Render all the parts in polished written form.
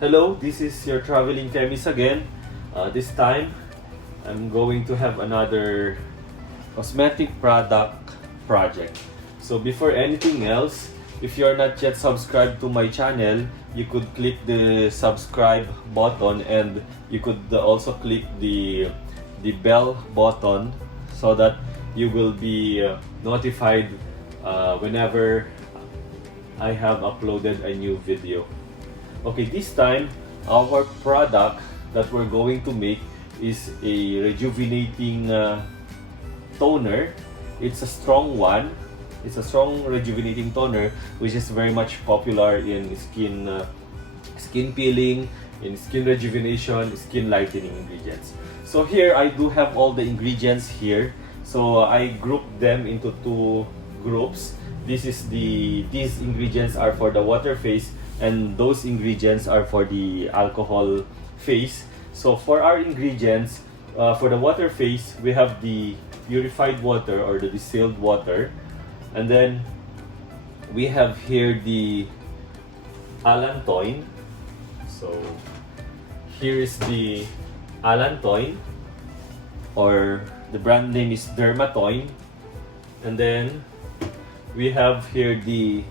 Hello, this is your traveling chemist again. This time, I'm going to have another cosmetic product project. So before anything else, if you're not yet subscribed to my channel, you could click the subscribe button, and you could also click the bell button so that you will be notified whenever I have uploaded a new video. Okay, this time our product that we're going to make is a rejuvenating toner. It's a strong one. It's a strong rejuvenating toner which is very much popular in skin peeling, in skin rejuvenation, skin lightening ingredients. So here I do have all the ingredients here. So I grouped them into two groups. These ingredients are for the water phase, and those ingredients are for the alcohol phase. So for our ingredients, for the water phase, we have the purified water or the distilled water, and then we have here the allantoin. So here is the allantoin, or the brand name is Dermatoin, and then we have here the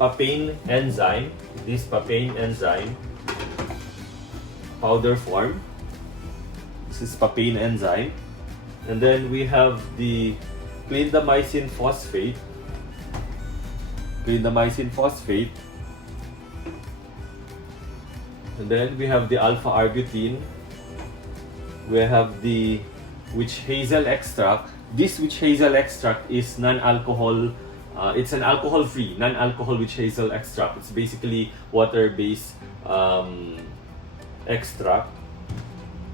papain enzyme. This papain enzyme, powder form. This is papain enzyme. And then we have the clindamycin phosphate. Clindamycin phosphate. And then we have the alpha-arbutin. We have the witch hazel extract. This witch hazel extract is non-alcohol. It's an alcohol-free, non-alcohol witch hazel extract. It's basically water-based extract.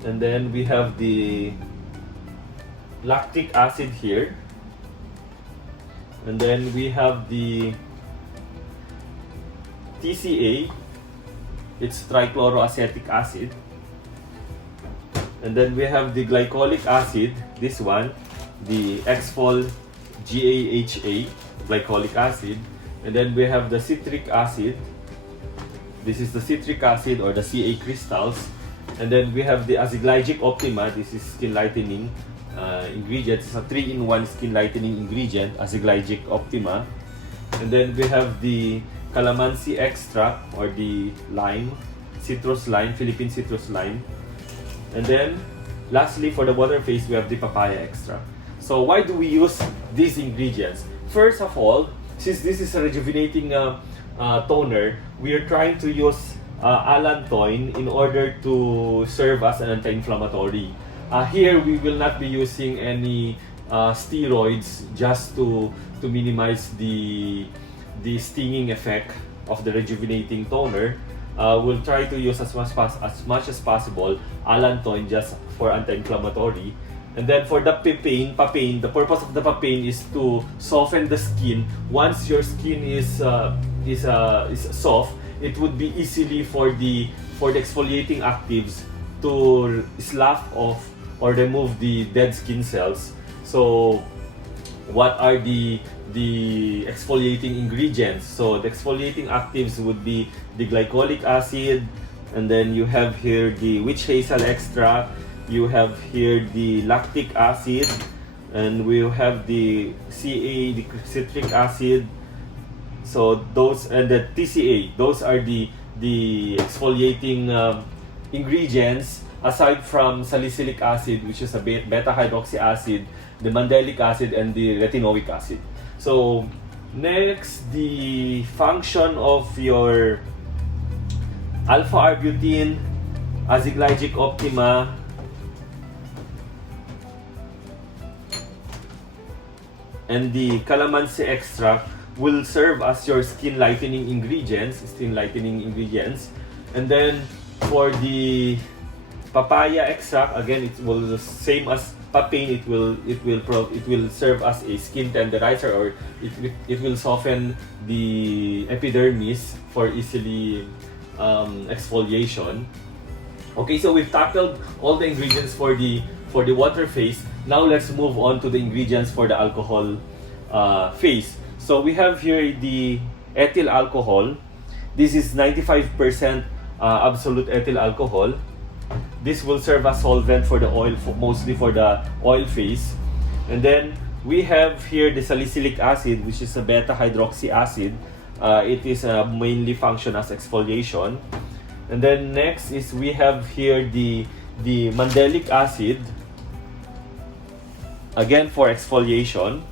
And then we have the lactic acid here. And then we have the TCA. It's trichloroacetic acid. And then we have the glycolic acid. This one, the Exfol GAHA. Glycolic acid. And then we have the citric acid. This is the citric acid or the Ca crystals. And then we have the Aziglygic Optima. This is skin lightening ingredient. It's a 3-in-1 skin lightening ingredient, Aziglygic Optima. And then we have the calamansi extract or the lime, citrus lime, Philippine citrus lime. And then lastly, for the water phase, we have the papaya extract. So why do we use these ingredients? First of all, since this is a rejuvenating toner, we are trying to use allantoin in order to serve as an anti-inflammatory. Here, we will not be using any steroids just to minimize the stinging effect of the rejuvenating toner. We'll try to use as much as possible allantoin just for anti-inflammatory. And then for the papain, the purpose of the papain is to soften the skin. Once your skin is soft, it would be easily for the exfoliating actives to slough off or remove the dead skin cells. So what are the exfoliating ingredients? So the exfoliating actives would be the glycolic acid, and then you have here the witch hazel extract. You have here the lactic acid, and we have the Ca, the citric acid. So those, and the TCA, those are the exfoliating ingredients, aside from salicylic acid, which is a beta hydroxy acid, the mandelic acid, and the retinoic acid. So next, the function of your alpha-arbutin, Aziglygic Optima, and the calamansi extract will serve as your skin lightening ingredients. And then for the papaya extract, again, it will the same as papain. It will serve as a skin tenderizer, or it will soften the epidermis for easily exfoliation. Okay, so we've tackled all the ingredients for the water phase. Now let's move on to the ingredients for the alcohol phase. So we have here the ethyl alcohol. This is 95% absolute ethyl alcohol. This will serve as solvent for the oil, mostly for the oil phase. And then we have here the salicylic acid, which is a beta hydroxy acid. It is mainly function as exfoliation. And then next is we have here the mandelic acid, again for exfoliation.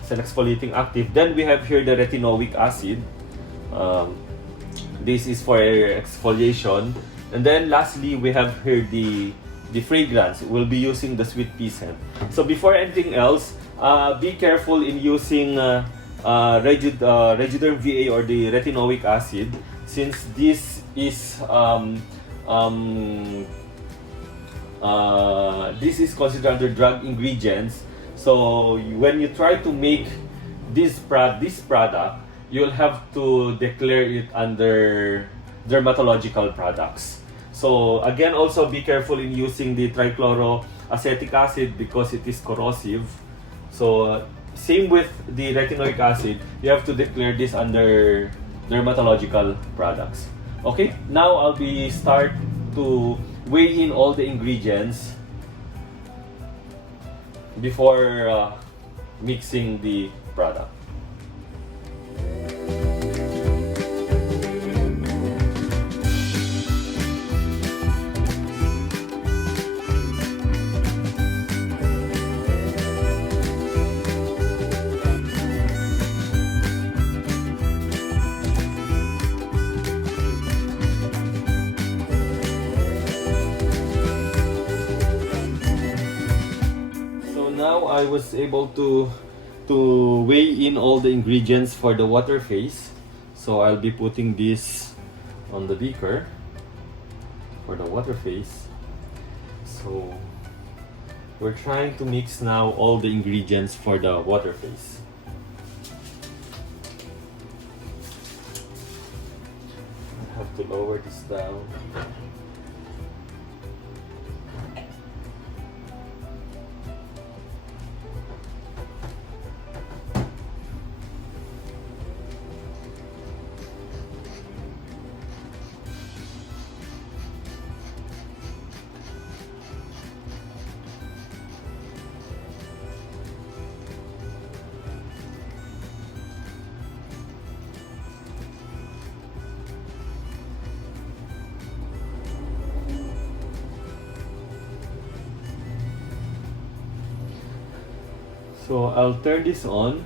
It's an exfoliating active. Then we have here the retinoic acid. This is for exfoliation. And then lastly, we have here the fragrance. We'll be using the sweet pea scent. So before anything else, be careful in using Rejuvenating VA or the retinoic acid, since this is considered under drug ingredients. So when you try to make this product, you'll have to declare it under dermatological products. So again, also be careful in using the trichloroacetic acid because it is corrosive. So same with the retinoic acid, you have to declare this under dermatological products. Okay, now I'll be start to weigh in all the ingredients before mixing the product. Now I was able to weigh in all the ingredients for the water phase. So I'll be putting this on the beaker for the water phase. So we're trying to mix now all the ingredients for the water phase. I have to lower this down. So I'll turn this on.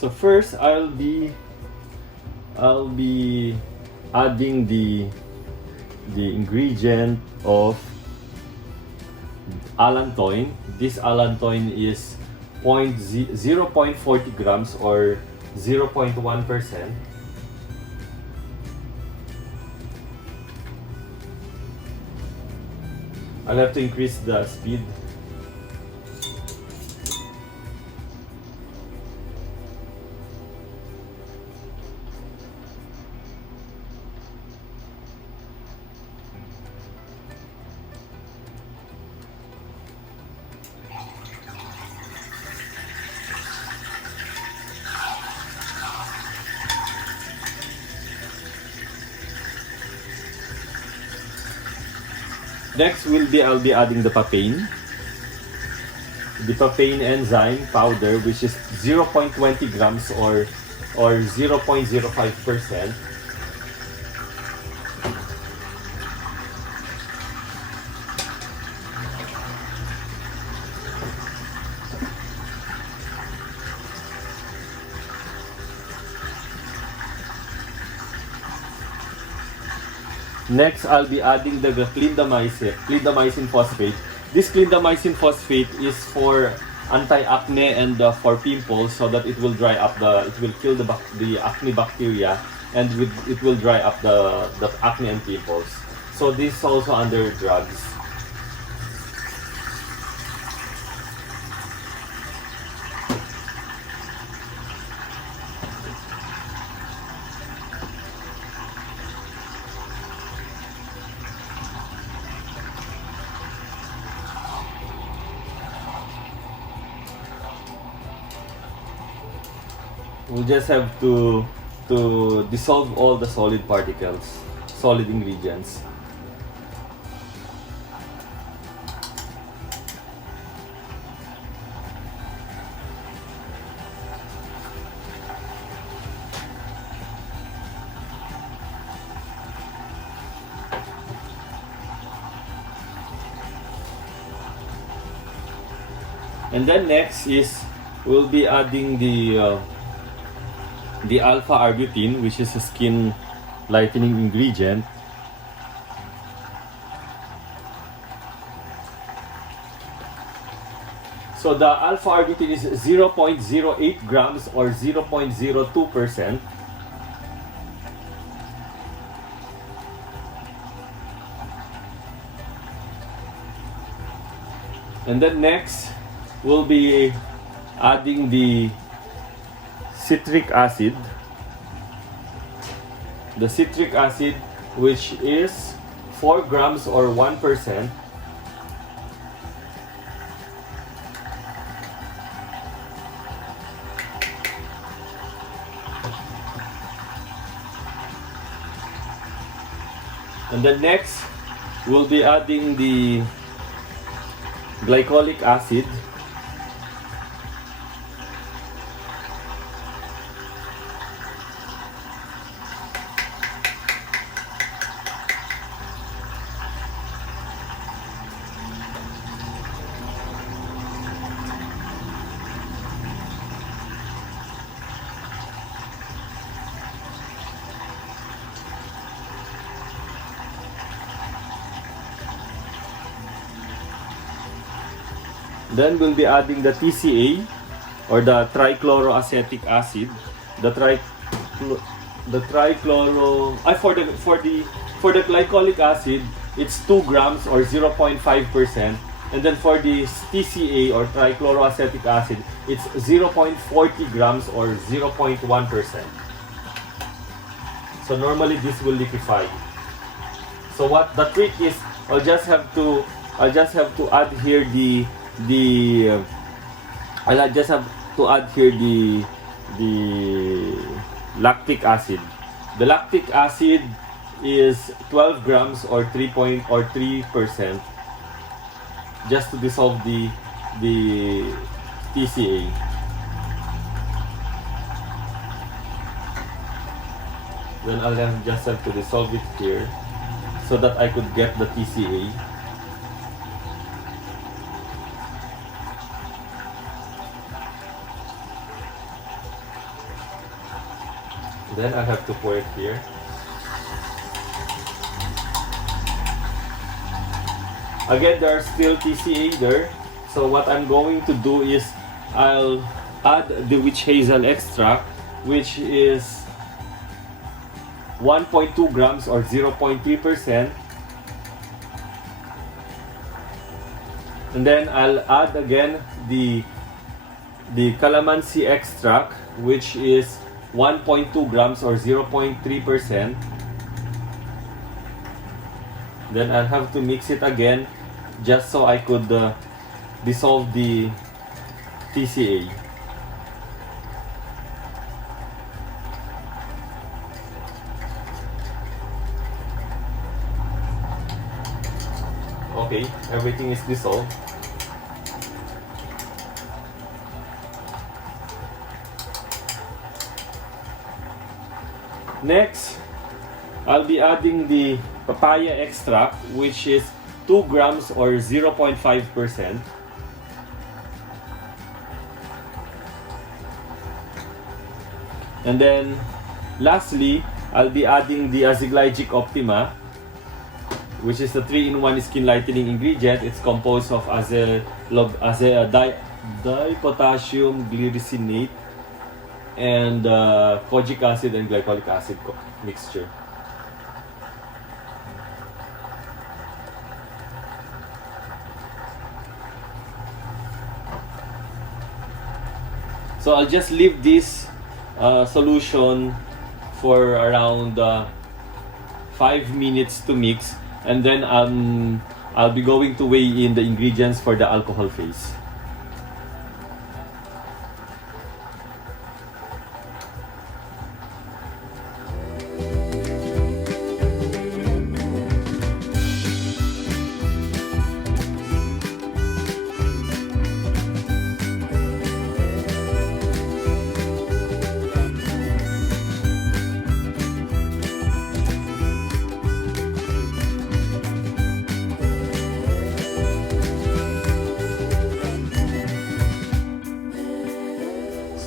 So first I'll be adding the ingredient of allantoin. This allantoin is 0.40 grams or 0.1%. I'll have to increase the speed. Next I'll be adding the papain. The papain enzyme powder, which is 0.20 grams or 0.05%. Next, I'll be adding the clindamycin phosphate. This clindamycin phosphate is for anti-acne and for pimples, so that it will dry up it will kill the acne bacteria, and it will dry up the acne and pimples. So this is also under drugs. We just have to dissolve all the solid particles, solid ingredients. And then next is we'll be adding the alpha arbutin, which is a skin lightening ingredient. So the alpha arbutin is 0.08 grams or 0.02%. And then next we'll be adding the citric acid. The citric acid, which is 4 grams or 1%. And then next, we'll be adding the glycolic acid. Then we'll be adding the TCA or the trichloroacetic acid. The for the glycolic acid, it's 2 grams or 0.5%, and then for the TCA or trichloroacetic acid, it's 0.40 grams or 0.1%. So normally this will liquefy. So what the trick is, I'll just have to add here I'll just have to add here the lactic acid. The lactic acid is 12 grams or 3%, just to dissolve the TCA. Then I'll just have to dissolve it here so that I could get the TCA. Then I have to pour it here. Again, there are still TCA there. So what I'm going to do is I'll add the witch hazel extract, which is 1.2 grams or 0.3%. And then I'll add again the calamansi extract, which is 1.2 grams or 0.3%. Then I'll have to mix it again just so I could dissolve the TCA. Okay, everything is dissolved. Next, I'll be adding the papaya extract, which is 2 grams or 0.5%. And then, lastly, I'll be adding the Aziglygic Optima, which is a 3-in-1 skin lightening ingredient. It's composed of dipotassium glycinate and kojic acid and glycolic acid mixture. So I'll just leave this solution for around 5 minutes to mix, and then I'll be going to weigh in the ingredients for the alcohol phase.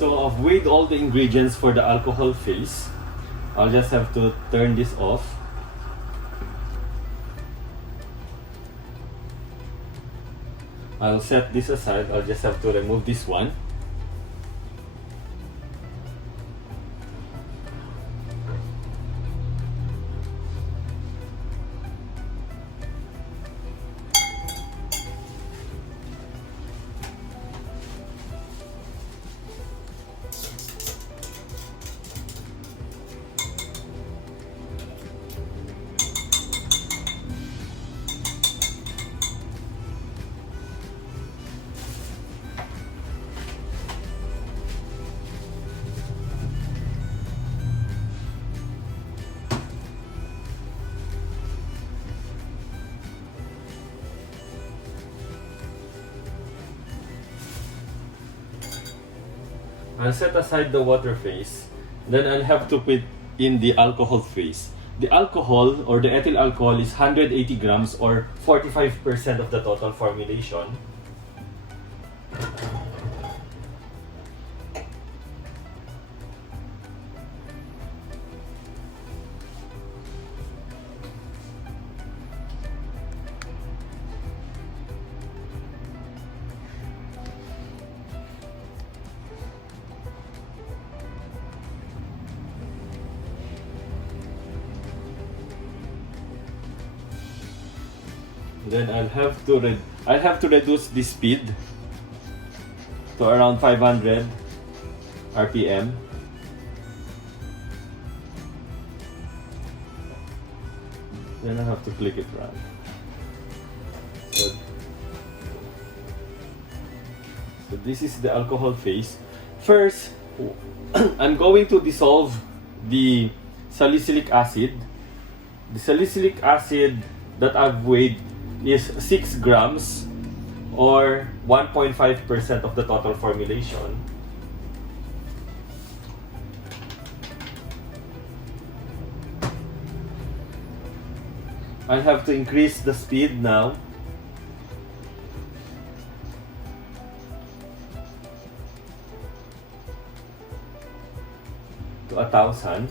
So I've weighed all the ingredients for the alcohol phase. I'll just have to turn this off. I'll set this aside. I'll just have to remove this one. I'll set aside the water phase. Then I'll have to put in the alcohol phase. The alcohol or the ethyl alcohol is 180 grams or 45% of the total formulation. Then I'll have to reduce the speed to around 500 RPM. Then I have to click it around. So this is the alcohol phase. First, I'm going to dissolve the salicylic acid. The salicylic acid that I've weighed is 6 grams or 1.5% of the total formulation. I'll have to increase the speed now. To 1,000.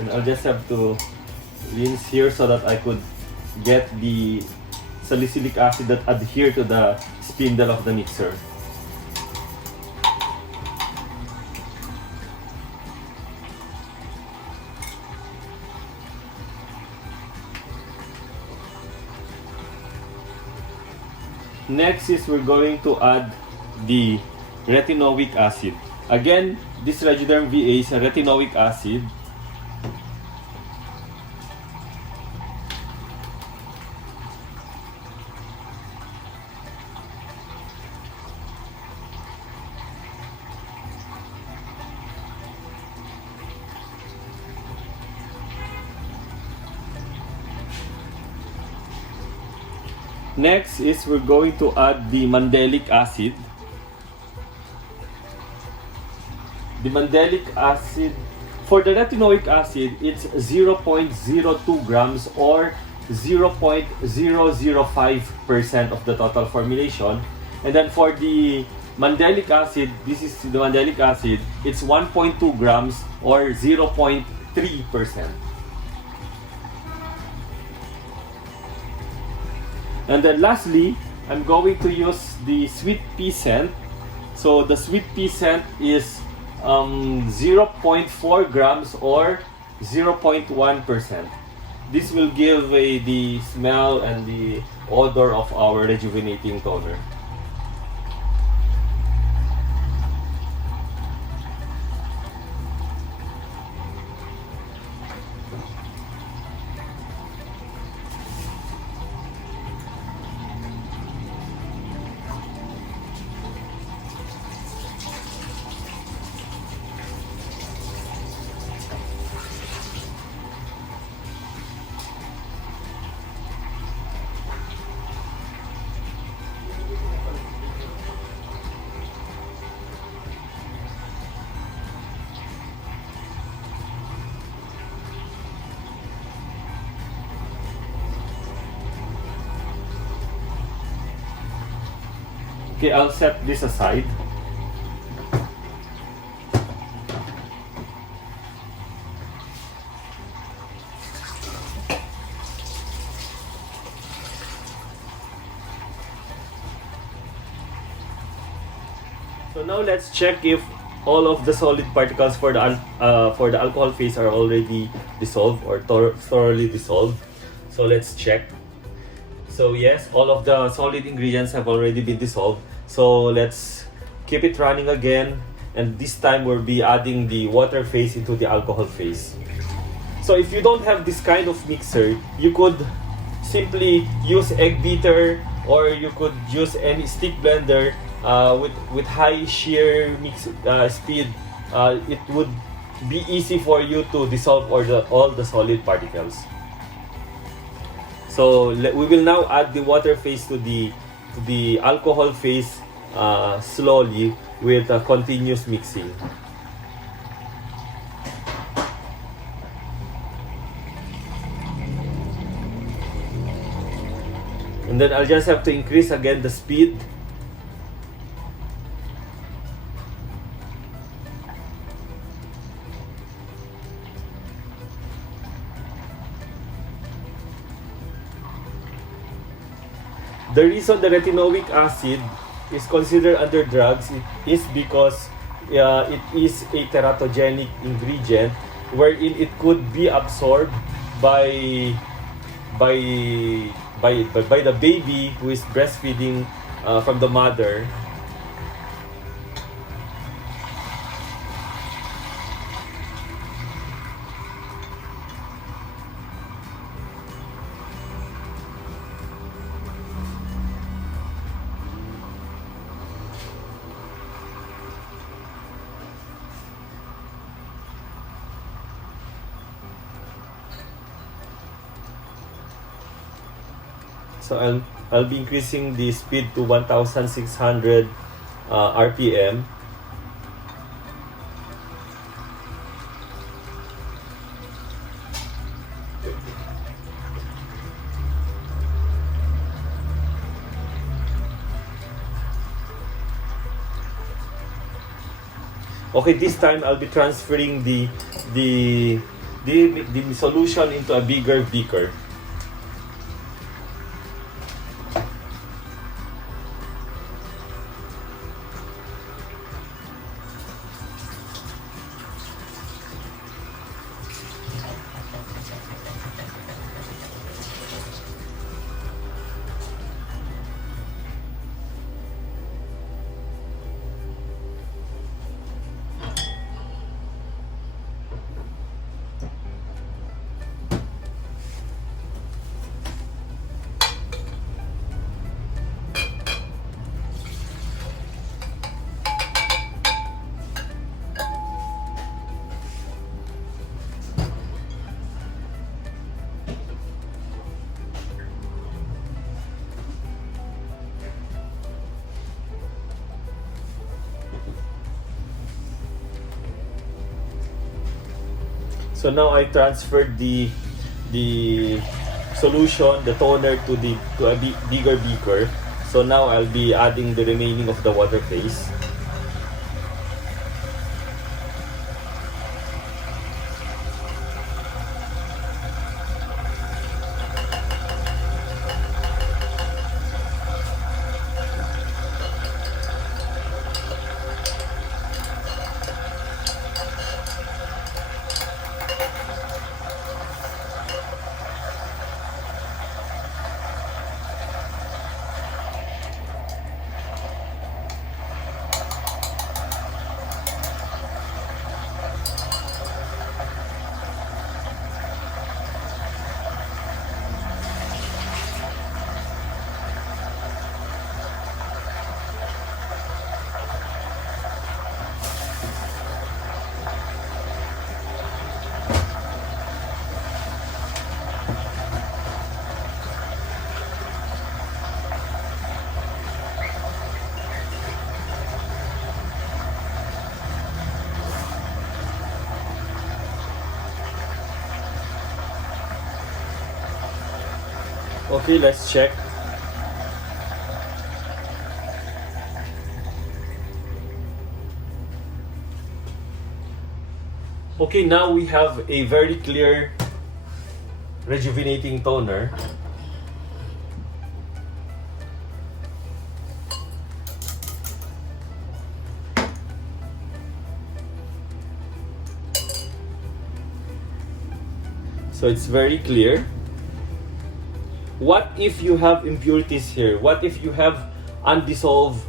And I'll just have to rinse here so that I could get the salicylic acid that adhere to the spindle of the mixer. Next is we're going to add the retinoic acid. Again, this Rejuderm VA is a retinoic acid. Next is we're going to add the mandelic acid. The mandelic acid, for the retinoic acid, it's 0.02 grams or 0.005% of the total formulation. And then for the mandelic acid, this is the mandelic acid, it's 1.2 grams or 0.3%. And then lastly, I'm going to use the sweet pea scent. So the sweet pea scent is 0.4 grams or 0.1%. This will give the smell and the odor of our rejuvenating toner. Okay, I'll set this aside. So now let's check if all of the solid particles for the alcohol phase are already dissolved or thoroughly dissolved. So let's check. So yes, all of the solid ingredients have already been dissolved. So let's keep it running again, and this time we'll be adding the water phase into the alcohol phase. So if you don't have this kind of mixer, you could simply use egg beater, or you could use any stick blender with high shear mix speed. It would be easy for you to dissolve all the solid particles. So we will now add the water phase to the alcohol phase slowly with continuous mixing. And then I'll just have to increase again the speed. The reason the retinoic acid is considered under drugs is because it is a teratogenic ingredient, wherein it could be absorbed by the baby who is breastfeeding from the mother. So I'll be increasing the speed to 1600 RPM. Okay, this time I'll be transferring the solution into a bigger beaker. So now I transferred the solution, the toner, to a bigger beaker. So now I'll be adding the remaining of the water phase. Okay, let's check. Okay, now we have a very clear rejuvenating toner. So it's very clear. What if you have impurities here? What if you have undissolved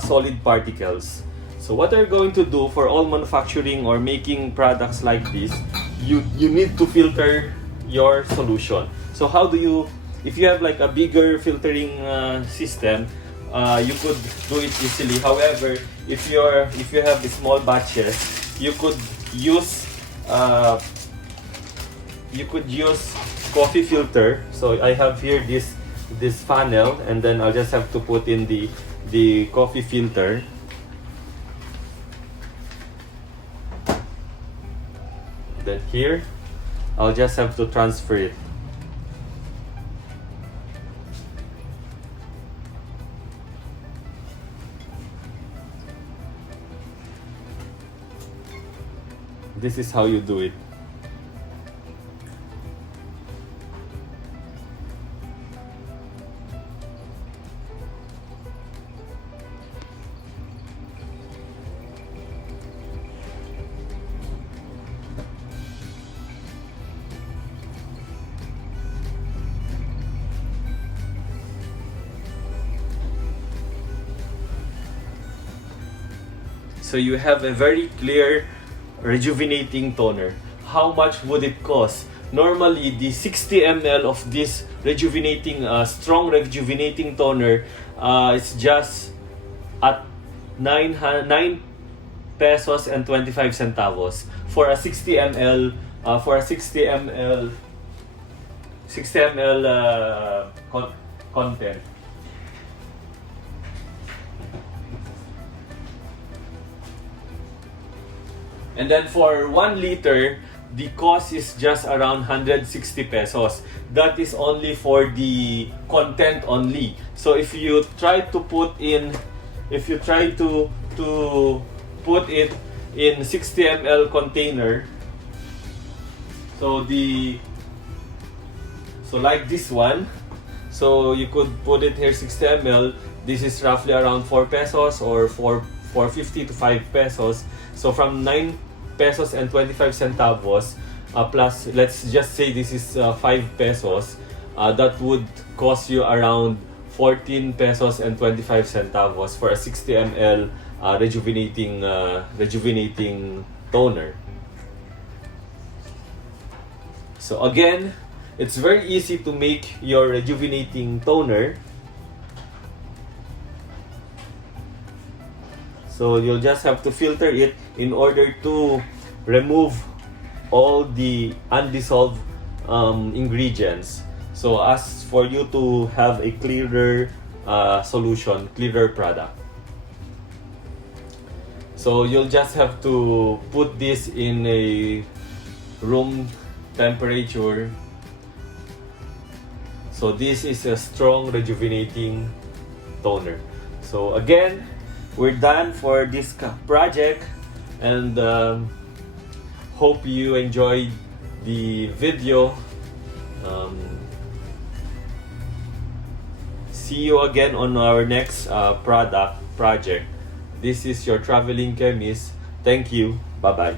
solid particles? So what are you going to do for all manufacturing or making products like this? You need to filter your solution. So how do you, if you have like a bigger filtering system, you could do it easily. However, if you have small batches, you could use coffee filter. So I have here this funnel, and then I'll just have to put in the coffee filter. Then here, I'll just have to transfer it. This is how you do it. So you have a very clear rejuvenating toner. How much would it cost? Normally, the 60 ml of this rejuvenating, strong rejuvenating toner is just at 9 pesos and 25 centavos for a 60 ml content. And then for 1 liter, the cost is just around 160 pesos. That is only for the content only. So if you try to put it in 60 ml container, so like this one, so you could put it here 60 ml. This is roughly around 4 pesos or 4.50 to 5 pesos. So from 9 pesos and 25 centavos plus, let's just say this is 5 pesos, that would cost you around 14 pesos and 25 centavos for a 60 ml rejuvenating toner. So again, it's very easy to make your rejuvenating toner. So you'll just have to filter it in order to remove all the undissolved ingredients. So as for you to have a clearer solution, clearer product. So you'll just have to put this in a room temperature. So this is a strong rejuvenating toner. So again, we're done for this project, and hope you enjoyed the video. See you again on our next project. This is your traveling chemist. Thank you. Bye-bye.